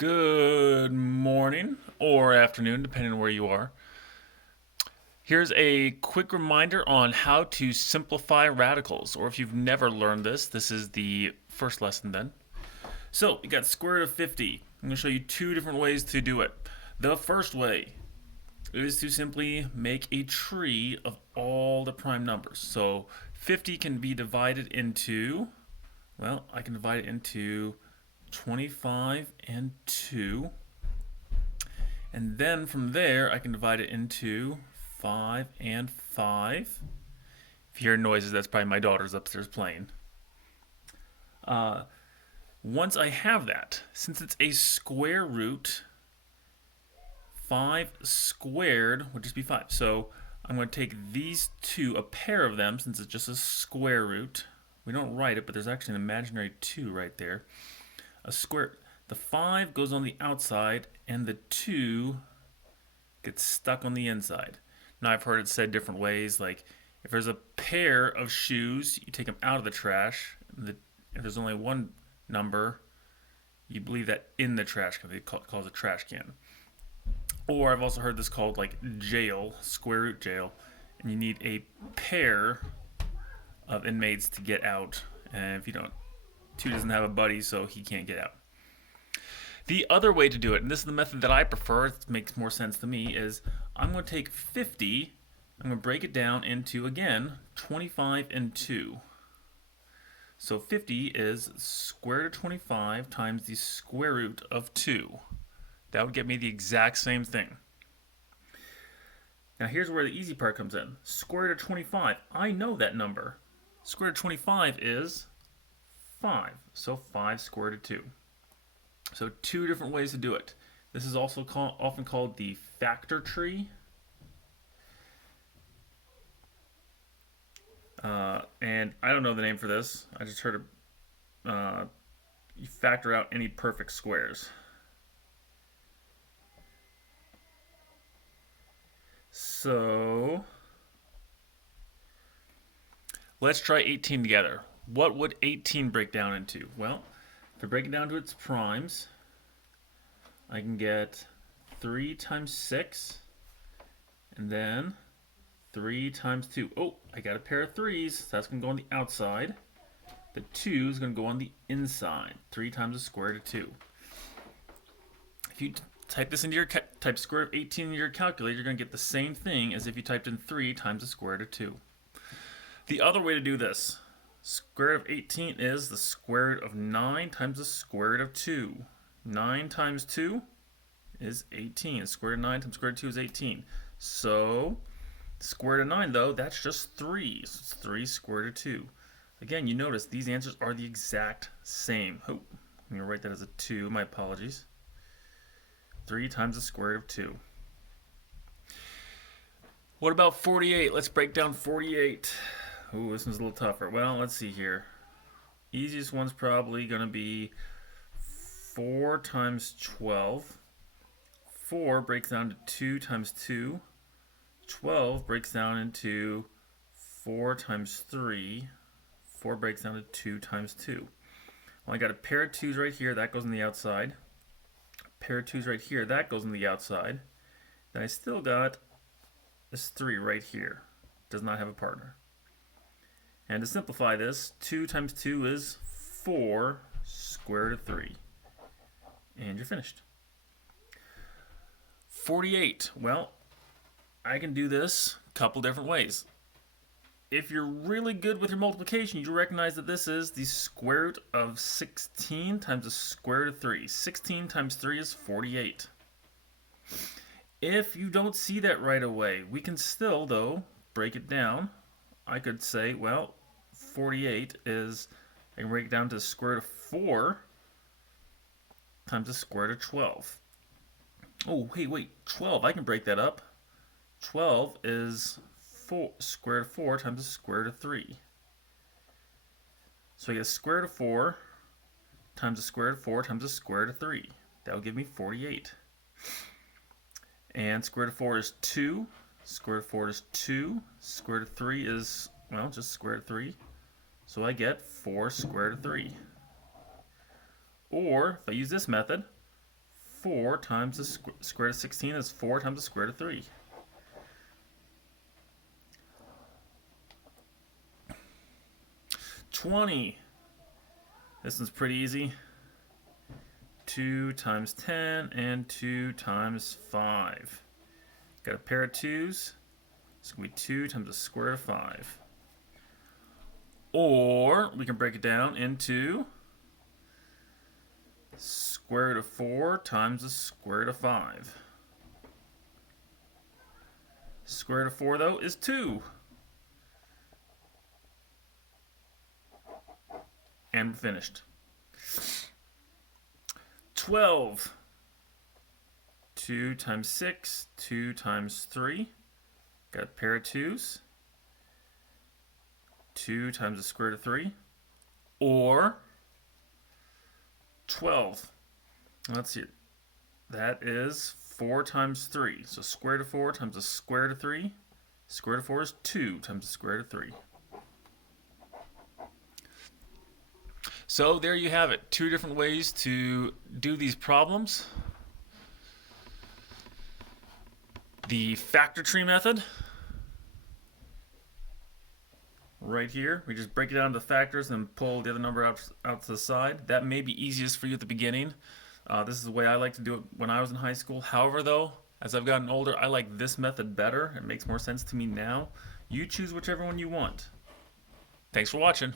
Good morning or afternoon, depending on where you are. Here's a quick reminder on how to simplify radicals, or if you've never learned this, this is the first lesson then. So, we got square root of 50. I'm going to show you two different ways to do it. The first way is to simply make a tree of all the prime numbers. So, 50 can be divided into, well, I can divide it into 25 and 2. And then from there, I can divide it into 5 and 5. If you hear noises, that's probably my daughter's upstairs playing. Uh, Once I have that, since it's a square root, 5 squared would just be 5. So I'm going to take these two, a pair of them, since it's just a square root. We don't write it, but there's actually an imaginary 2 right there. A square. The 5 goes on the outside, and the 2 gets stuck on the inside. Now, I've heard it said different ways, like if there's a pair of shoes, you take them out of the trash. If there's only one number, you leave that in the trash can. They call it a trash can. Or I've also heard this called like jail, square root jail, and you need a pair of inmates to get out. And if you don't, 2 doesn't have a buddy, so he can't get out. The other way to do it, and this is the method that I prefer, it makes more sense to me, is I'm going to take 50, I'm going to break it down into, again, 25 and 2. So 50 is square root of 25 times the square root of 2. That would get me the exact same thing. Now here's where the easy part comes in. Square root of 25, I know that number. Square root of 25 is 5, so 5 square root of 2. So 2 different ways to do it. This is also often called the factor tree. And I don't know the name for this. I just heard you factor out any perfect squares. So let's try 18 together. What would 18 break down into? Well, to break it down to its primes, I can get 3 times 6, and then 3 times 2. Oh, I got a pair of 3's, so that's going to go on the outside. The 2 is going to go on the inside. 3 times the square root of 2. If you type this into your type square root of 18 in your calculator, you're going to get the same thing as if you typed in 3 times the square root of 2. The other way to do this, square root of 18 is the square root of 9 times the square root of 2. 9 times 2 is 18. Square root of 9 times square root of 2 is 18. So, square root of 9, though, that's just 3. So it's 3 square root of 2. Again, you notice these answers are the exact same. Oh, I'm going to write that as a 2. My apologies. 3 times the square root of 2. What about 48? Let's break down 48. Ooh, this one's a little tougher. Well, let's see here. Easiest one's probably going to be 4 times 12. 4 breaks down to 2 times 2. 12 breaks down into 4 times 3. 4 breaks down to 2 times 2. Well, I got a pair of 2's right here. That goes on the outside. A pair of 2's right here. That goes on the outside. Then I still got this 3 right here. Does not have a partner. And to simplify this, 2 times 2 is 4 square root of 3. And you're finished. 48. Well, I can do this a couple different ways. If you're really good with your multiplication, you recognize that this is the square root of 16 times the square root of 3. 16 times 3 is 48. If you don't see that right away, we can still, though, break it down. I could say, well, 48 is, I can break it down to the square root of 4 times the square root of 12. Oh, hey, wait, 12, I can break that up. 12 is square root of 4 times the square root of 3. So I get square root of 4 times the square root of 4 times the square root of 3. That will give me 48. And square root of 4 is 2. Square root of 4 is 2. Square root of 3 is, well, just square root of 3. So I get 4 square root of 3. Or, if I use this method, 4 times the square root of 16 is 4 times the square root of 3. $20. This one's pretty easy. 2 times 10 and 2 times 5. Got a pair of 2's. It's going to be 2 times the square root of 5. Or we can break it down into square root of 4 times the square root of 5. Square root of 4, though, is 2. And we're finished. 12. 2 times 6, 2 times 3. Got a pair of 2's. 2 times the square root of 3. Or 12. Let's see. That is 4 times 3. So square root of 4 times the square root of 3. Square root of 4 is 2 times the square root of 3. So there you have it. 2 different ways to do these problems. The factor tree method. Right here, we just break it down to factors and pull the other number out to the side. That may be easiest for you at the beginning. This is the way I like to do it when I was in high school. However, though, as I've gotten older, I like this method better. It makes more sense to me now. You choose whichever one you want. Thanks for watching.